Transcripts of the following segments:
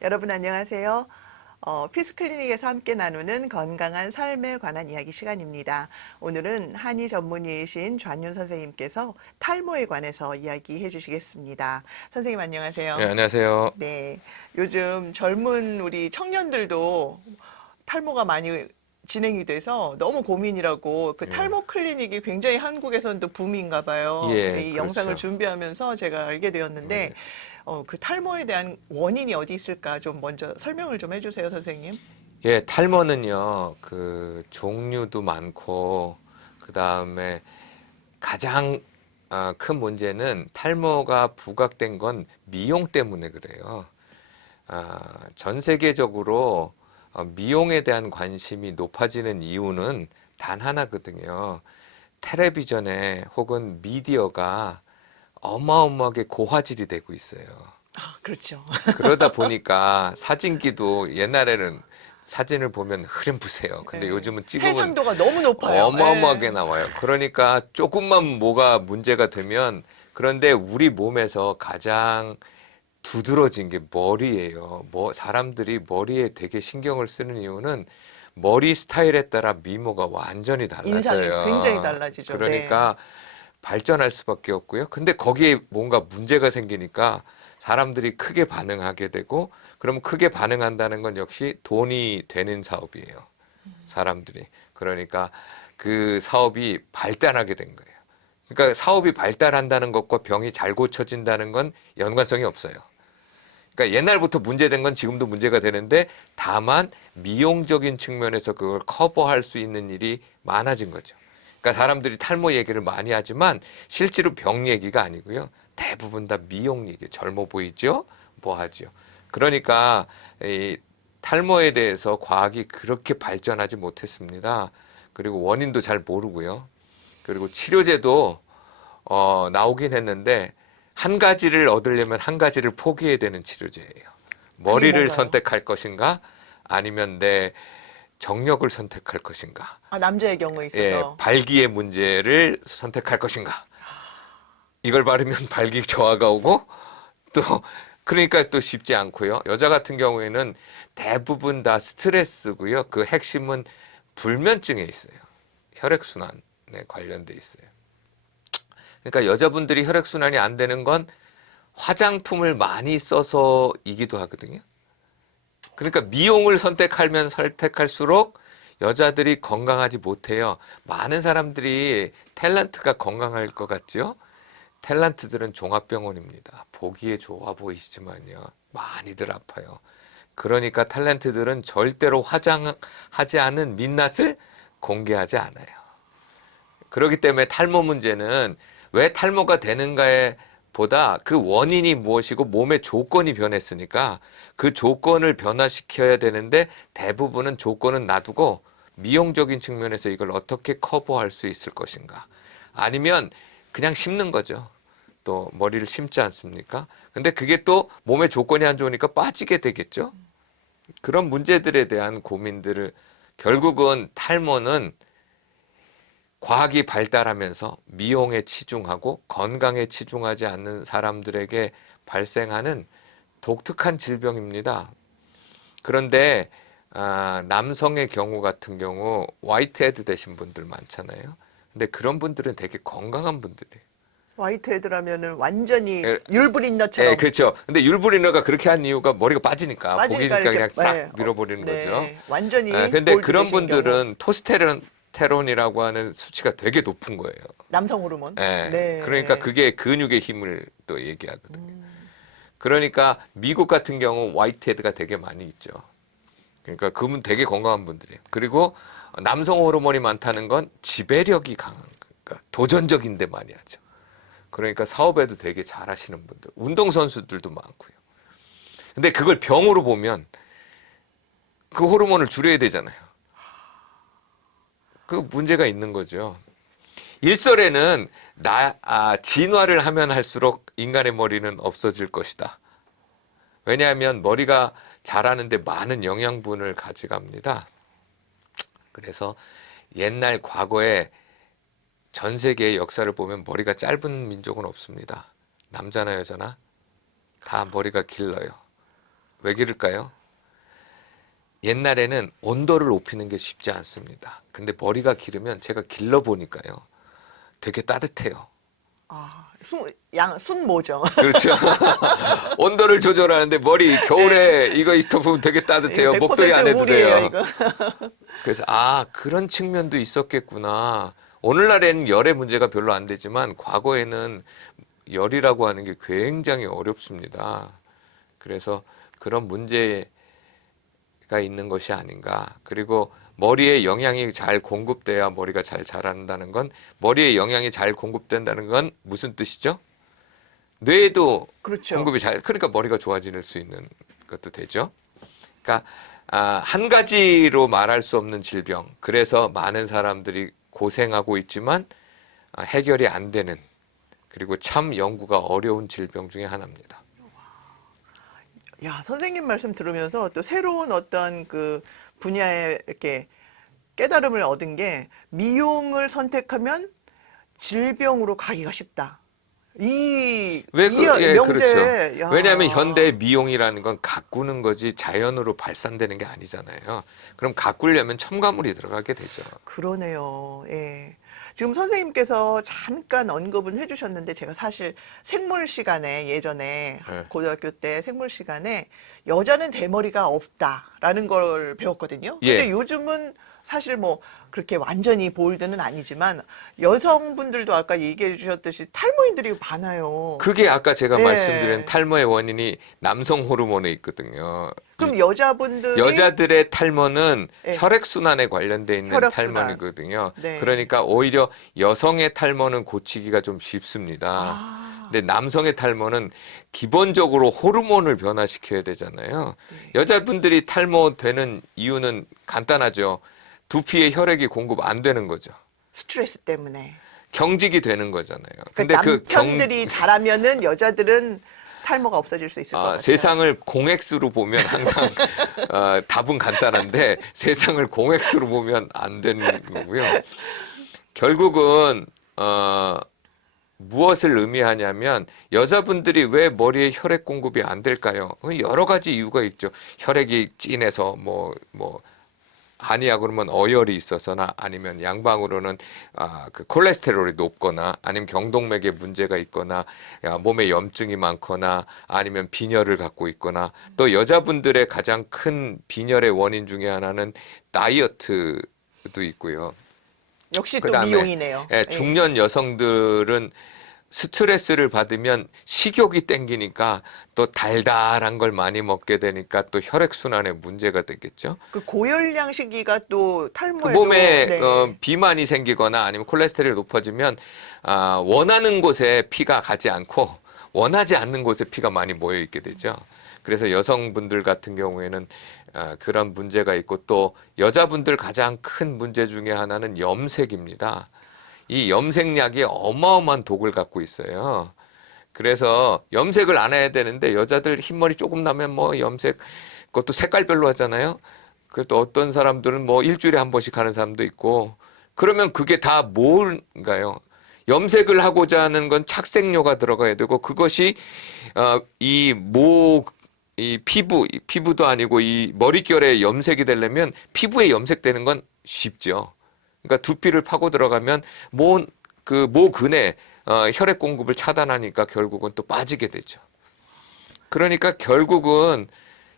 여러분 안녕하세요. 피스클리닉에서 함께 나누는 건강한 삶에 관한 이야기 시간입니다. 오늘은 한의 전문의이신 좌윤 선생님께서 탈모에 관해서 이야기해 주시겠습니다. 선생님 네, 안녕하세요. 안녕하세요. 네, 요즘 젊은 우리 청년들도 탈모가 많이 진행이 돼서 너무 고민이라고 그 예, 탈모 클리닉이 굉장히 한국에서는 또 붐인가 봐요. 예, 이 영상을 그렇죠. 준비하면서 제가 알게 되었는데 예, 그 탈모에 대한 원인이 어디 있을까 좀 먼저 설명을 좀 해주세요, 선생님. 예, 탈모는요, 종류도 많고, 그 다음에 가장 큰 문제는 탈모가 부각된 건 미용 때문에 그래요. 전 세계적으로 미용에 대한 관심이 높아지는 이유는 단 하나거든요. 텔레비전에 혹은 미디어가 어마어마하게 고화질이 되고 있어요. 아, 그렇죠. 그러다 보니까 사진기도 옛날에는 사진을 보면 흐림부세요. 근데 예. 요즘은 찍으면 해상도가 너무 높아요. 어마어마하게 예. 나와요. 그러니까 조금만 뭐가 문제가 되면 그런데 우리 몸에서 가장 두드러진 게 머리예요. 사람들이 머리에 되게 신경을 쓰는 이유는 머리 스타일에 따라 미모가 완전히 인상이 굉장히 달라져요. 달라지죠. 네. 그러니까 발전할 수밖에 없고요. 근데 거기에 뭔가 문제가 생기니까 사람들이 크게 반응하게 되고, 그러면 크게 반응한다는 건 역시 돈이 되는 사업이에요. 사람들이. 그러니까 그 사업이 발달하게 된 거예요. 그러니까 사업이 발달한다는 것과 병이 잘 고쳐진다는 건 연관성이 없어요. 그러니까 옛날부터 문제된 건 지금도 문제가 되는데 다만 미용적인 측면에서 그걸 커버할 수 있는 일이 많아진 거죠. 그러니까 사람들이 탈모 얘기를 많이 하지만 실제로 병 얘기가 아니고요. 대부분 다 미용 얘기. 젊어 보이죠? 뭐 하죠. 그러니까 이 탈모에 대해서 과학이 그렇게 발전하지 못했습니다. 그리고 원인도 잘 모르고요. 그리고 치료제도 나오긴 했는데 한 가지를 얻으려면 한 가지를 포기해야 되는 치료제예요. 그게 머리를 뭔가요? 선택할 것인가? 아니면 내 정력을 선택할 것인가? 아, 남자의 경우에 예, 있어서. 발기의 문제를 선택할 것인가? 이걸 바르면 발기 저하가 오고 또 그러니까 또 쉽지 않고요. 여자 같은 경우에는 대부분 다 스트레스고요. 그 핵심은 불면증에 있어요. 혈액순환에 관련돼 있어요. 그러니까 여자분들이 혈액순환이 안 되는 건 화장품을 많이 써서이기도 하거든요. 그러니까 미용을 선택하면 선택할수록 여자들이 건강하지 못해요. 많은 사람들이 탤런트가 건강할 것 같죠? 탤런트들은 종합병원입니다. 보기에 좋아 보이시지만요. 많이들 아파요. 그러니까 탤런트들은 절대로 화장하지 않은 민낯을 공개하지 않아요. 그렇기 때문에 탈모 문제는 왜 탈모가 되는가에 보다 그 원인이 무엇이고 몸의 조건이 변했으니까 그 조건을 변화시켜야 되는데 대부분은 조건은 놔두고 미용적인 측면에서 이걸 어떻게 커버할 수 있을 것인가. 아니면 그냥 심는 거죠. 또 머리를 심지 않습니까? 근데 그게 또 몸의 조건이 안 좋으니까 빠지게 되겠죠. 그런 문제들에 대한 고민들을 결국은 탈모는 과학이 발달하면서 미용에 치중하고 건강에 치중하지 않는 사람들에게 발생하는 독특한 질병입니다. 그런데 남성의 경우 같은 경우 화이트헤드 되신 분들 많잖아요. 근데 그런 분들은 되게 건강한 분들이에요. 화이트헤드라면은 완전히 예, 예, 율브린너처럼 그렇죠. 근데 율브리너가 그렇게 한 이유가 머리가 빠지니까 빠지니까 보기니까 이렇게 그냥 싹 밀어버리는 거죠. 네, 완전히 근데 볼드 그런 되신 경우 분들은 토스테론이라고 하는 수치가 되게 높은 거예요. 남성 호르몬. 예, 그러니까 네. 그게 근육의 힘을 또 얘기하거든요. 그러니까 미국 같은 경우 화이트헤드가 되게 많이 있죠. 그러니까 그분 되게 건강한 분들이에요. 그리고 남성 호르몬이 많다는 건 지배력이 강한, 그러니까 도전적인데 많이 하죠. 그러니까 사업에도 되게 잘하시는 분들, 운동선수들도 많고요. 근데 그걸 병으로 보면 그 호르몬을 줄여야 되잖아요. 그 문제가 있는 거죠. 일설에는 진화를 하면 할수록 인간의 머리는 없어질 것이다. 왜냐하면 머리가 자라는데 많은 영양분을 가져갑니다. 그래서 옛날 과거에 전 세계의 역사를 보면 머리가 짧은 민족은 없습니다. 남자나 여자나 다 머리가 길러요. 왜 그럴까요? 옛날에는 온도를 높이는 게 쉽지 않습니다. 근데 머리가 기르면 제가 길러보니까요. 되게 따뜻해요. 아, 순모죠. 그렇죠. 온도를 조절하는데 머리 겨울에 이거 입혀보면 되게 따뜻해요. 이거 목도리 100% 안 해도 우리예요, 돼요. 이거. 그래서 그런 측면도 있었겠구나. 오늘날에는 열의 문제가 별로 안 되지만 과거에는 열이라고 하는 게 굉장히 어렵습니다. 그래서 그런 문제가 있는 것이 아닌가. 그리고 머리에 영양이 잘 공급돼야 머리가 잘 자란다는 건, 머리에 영양이 잘 공급된다는 건 무슨 뜻이죠? 뇌에도 그렇죠. 공급이 그러니까 머리가 좋아질 수 있는 것도 되죠. 그러니까 한 가지로 말할 수 없는 질병. 그래서 많은 사람들이 고생하고 있지만 해결이 안 되는, 그리고 참 연구가 어려운 질병 중에 하나입니다. 야, 선생님 말씀 들으면서 또 새로운 어떤 그 분야에 이렇게 깨달음을 얻은 게, 미용을 선택하면 질병으로 가기가 쉽다. 이 명제. 그렇죠. 야. 왜냐하면 현대 미용이라는 건 가꾸는 거지 자연으로 발산되는 게 아니잖아요. 그럼 가꾸려면 첨가물이 들어가게 되죠. 그러네요. 예. 지금 선생님께서 잠깐 언급은 해주셨는데, 제가 사실 생물 시간에, 예전에 네. 고등학교 때 생물 시간에 여자는 대머리가 없다라는 걸 배웠거든요. 근데 예. 요즘은 사실 뭐 그렇게 완전히 볼드는 아니지만 여성분들도 아까 얘기해 주셨듯이 탈모인들이 많아요. 그게 아까 제가 네. 말씀드린 탈모의 원인이 남성 호르몬에 있거든요. 그럼 여자분들이 여자들의 탈모는 네. 혈액순환에 관련돼 있는 혈액순환. 탈모이거든요. 네. 그러니까 오히려 여성의 탈모는 고치기가 좀 쉽습니다. 근데 남성의 탈모는 기본적으로 호르몬을 변화시켜야 되잖아요. 네. 여자분들이 탈모되는 이유는 간단하죠. 두피에 혈액이 공급 안 되는 거죠. 스트레스 때문에. 경직이 되는 거잖아요. 근데 그러니까 남편들이 잘하면은 여자들은 탈모가 없어질 수 있을 것 같아요. 세상을 공엑스로 보면 항상 답은 간단한데, 세상을 공엑스로 보면 안 되는 거고요. 결국은 무엇을 의미하냐면, 여자분들이 왜 머리에 혈액 공급이 안 될까요? 여러 가지 이유가 있죠. 혈액이 진해서 한의학 그러면 어혈이 있어서나, 아니면 양방으로는 그 콜레스테롤이 높거나, 아니면 경동맥에 문제가 있거나, 몸에 염증이 많거나, 아니면 빈혈을 갖고 있거나, 또 여자분들의 가장 큰 빈혈의 원인 중에 하나는 다이어트도 있고요. 역시 또 그다음에, 미용이네요. 예, 중년 여성들은 스트레스를 받으면 식욕이 땡기니까 또 달달한 걸 많이 먹게 되니까 또 혈액순환에 문제가 되겠죠. 그 고열량 시기가 또 그 탈모에도 몸에 네. 비만이 생기거나 아니면 콜레스테롤이 높아지면 원하는 곳에 피가 가지 않고 원하지 않는 곳에 피가 많이 모여 있게 되죠. 그래서 여성분들 같은 경우에는 그런 문제가 있고, 또 여자분들 가장 큰 문제 중에 하나는 염색입니다. 이 염색약이 어마어마한 독을 갖고 있어요. 그래서 염색을 안 해야 되는데, 여자들 흰머리 조금 나면 염색, 그것도 색깔별로 하잖아요. 그것도 어떤 사람들은 일주일에 한 번씩 하는 사람도 있고, 그러면 그게 다 뭔가요? 염색을 하고자 하는 건 착색료가 들어가야 되고, 그것이 이 피부도 아니고 이 머릿결에 염색이 되려면 피부에 염색되는 건 쉽죠. 그러니까 두피를 파고 들어가면 모근에 혈액 공급을 차단하니까 결국은 또 빠지게 되죠. 그러니까 결국은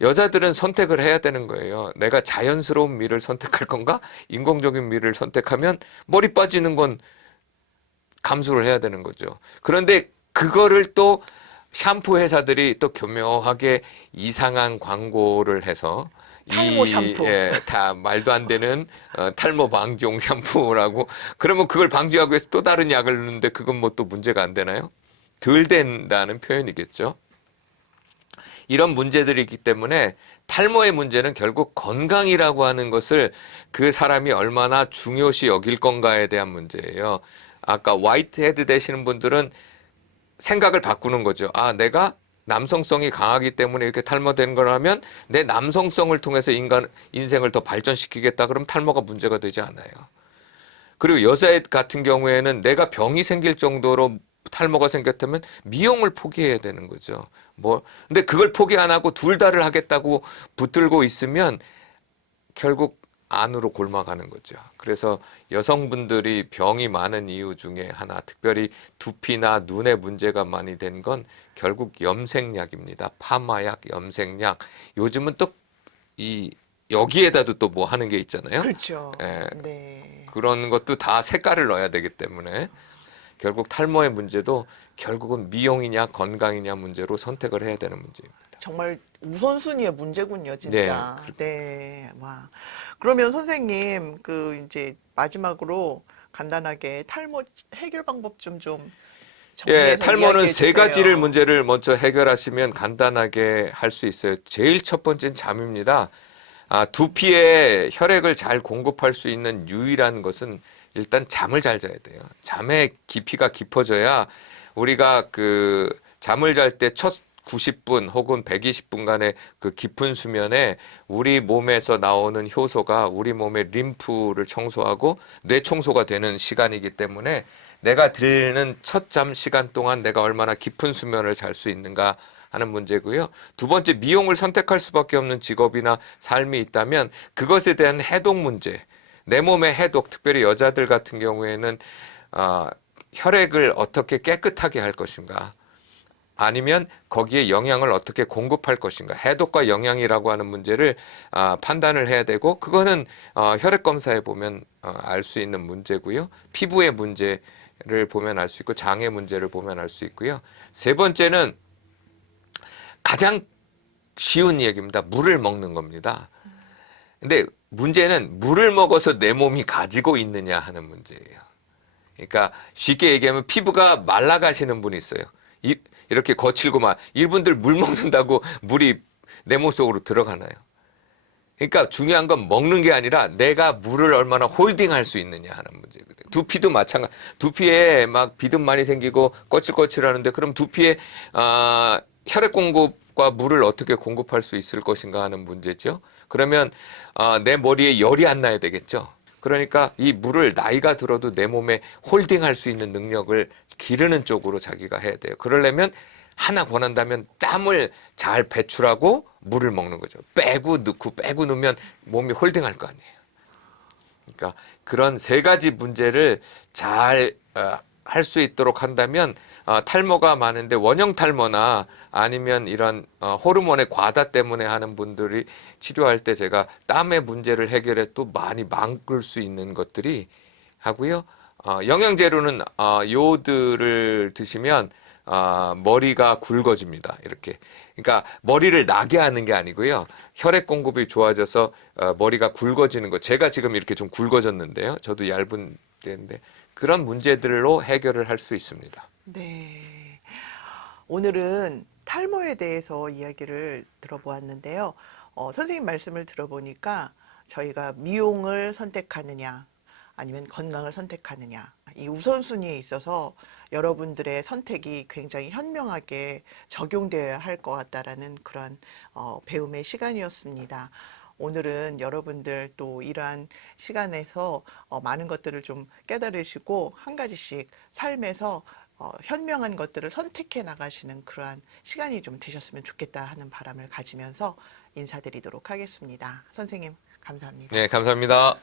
여자들은 선택을 해야 되는 거예요. 내가 자연스러운 미를 선택할 건가? 인공적인 미를 선택하면 머리 빠지는 건 감수를 해야 되는 거죠. 그런데 그거를 또 샴푸 회사들이 또 교묘하게 이상한 광고를 해서 탈모 샴푸. 다 말도 안 되는 탈모 방지용 샴푸라고. 그러면 그걸 방지하기 위해서 또 다른 약을 넣는데, 그건 또 문제가 안 되나요? 덜 된다는 표현이겠죠. 이런 문제들이 있기 때문에 탈모의 문제는 결국 건강이라고 하는 것을 그 사람이 얼마나 중요시 여길 건가에 대한 문제예요. 아까 화이트헤드 되시는 분들은 생각을 바꾸는 거죠. 내가 남성성이 강하기 때문에 이렇게 탈모된 거라면 내 남성성을 통해서 인생을 더 발전시키겠다. 그럼 탈모가 문제가 되지 않아요. 그리고 여자 같은 경우에는 내가 병이 생길 정도로 탈모가 생겼다면 미용을 포기해야 되는 거죠. 뭐 근데 그걸 포기 안 하고 둘 다를 하겠다고 붙들고 있으면 결국 안으로 골마가는 거죠. 그래서 여성분들이 병이 많은 이유 중에 하나, 특별히 두피나 눈에 문제가 많이 된 건 결국 염색약입니다. 파마약, 염색약. 요즘은 또 이 여기에다도 또 뭐 하는 게 있잖아요. 그렇죠. 예, 네. 그런 것도 다 색깔을 넣어야 되기 때문에 결국 탈모의 문제도 결국은 미용이냐 건강이냐 문제로 선택을 해야 되는 문제입니다. 정말 우선순위의 문제군요, 네, 진짜. 네. 와. 그러면 선생님, 그 이제 마지막으로 간단하게 탈모 해결 방법 좀 예, 정리해서 탈모는 이야기해 세 가지를 주세요. 문제를 먼저 해결하시면 간단하게 할 수 있어요. 제일 첫 번째는 잠입니다. 두피에 혈액을 잘 공급할 수 있는 유일한 것은 일단 잠을 잘 자야 돼요. 잠의 깊이가 깊어져야 우리가 그 잠을 잘 때 첫 90분 혹은 120분간의 그 깊은 수면에 우리 몸에서 나오는 효소가 우리 몸의 림프를 청소하고 뇌 청소가 되는 시간이기 때문에 내가 드는 첫 잠 시간 동안 내가 얼마나 깊은 수면을 잘 수 있는가 하는 문제고요. 두 번째, 미용을 선택할 수밖에 없는 직업이나 삶이 있다면 그것에 대한 해독 문제. 내 몸의 해독, 특별히 여자들 같은 경우에는 혈액을 어떻게 깨끗하게 할 것인가. 아니면 거기에 영양을 어떻게 공급할 것인가. 해독과 영양이라고 하는 문제를 판단을 해야 되고 그거는 혈액 검사에 보면 알 수 있는 문제고요. 피부의 문제를 보면 알 수 있고 장의 문제를 보면 알 수 있고요. 세 번째는 가장 쉬운 얘기입니다. 물을 먹는 겁니다. 근데 문제는 물을 먹어서 내 몸이 가지고 있느냐 하는 문제예요. 그러니까 쉽게 얘기하면 피부가 말라가시는 분이 있어요. 이렇게 거칠고만 이분들 물 먹는다고 물이 내 몸속으로 들어가나요? 그러니까 중요한 건 먹는 게 아니라 내가 물을 얼마나 홀딩할 수 있느냐 하는 문제거든요. 두피도 마찬가지. 두피에 막 비듬 많이 생기고 거칠거칠하는데 그럼 두피에 혈액 공급과 물을 어떻게 공급할 수 있을 것인가 하는 문제죠. 그러면 내 머리에 열이 안 나야 되겠죠. 그러니까 이 물을 나이가 들어도 내 몸에 홀딩할 수 있는 능력을 기르는 쪽으로 자기가 해야 돼요. 그러려면 하나 권한다면 땀을 잘 배출하고 물을 먹는 거죠. 빼고 넣고 빼고 넣으면 몸이 홀딩할 거 아니에요. 그러니까 그런 세 가지 문제를 잘 할 수 있도록 한다면 탈모가 많은데 원형 탈모나 아니면 이런 호르몬의 과다 때문에 하는 분들이 치료할 때 제가 땀의 문제를 해결해 또 많이 막을 수 있는 것들이 하고요. 영양제로는 요오드를 드시면 머리가 굵어집니다. 이렇게. 그러니까 머리를 나게 하는 게 아니고요. 혈액 공급이 좋아져서 머리가 굵어지는 거. 제가 지금 이렇게 좀 굵어졌는데요. 저도 얇은 때인데 그런 문제들로 해결을 할 수 있습니다. 네. 오늘은 탈모에 대해서 이야기를 들어보았는데요. 선생님 말씀을 들어보니까 저희가 미용을 선택하느냐, 아니면 건강을 선택하느냐, 이 우선순위에 있어서 여러분들의 선택이 굉장히 현명하게 적용되어야 할 것 같다라는 그런 배움의 시간이었습니다. 오늘은 여러분들 또 이러한 시간에서 많은 것들을 좀 깨달으시고 한 가지씩 삶에서 현명한 것들을 선택해 나가시는 그러한 시간이 좀 되셨으면 좋겠다 하는 바람을 가지면서 인사드리도록 하겠습니다. 선생님, 감사합니다. 네, 감사합니다.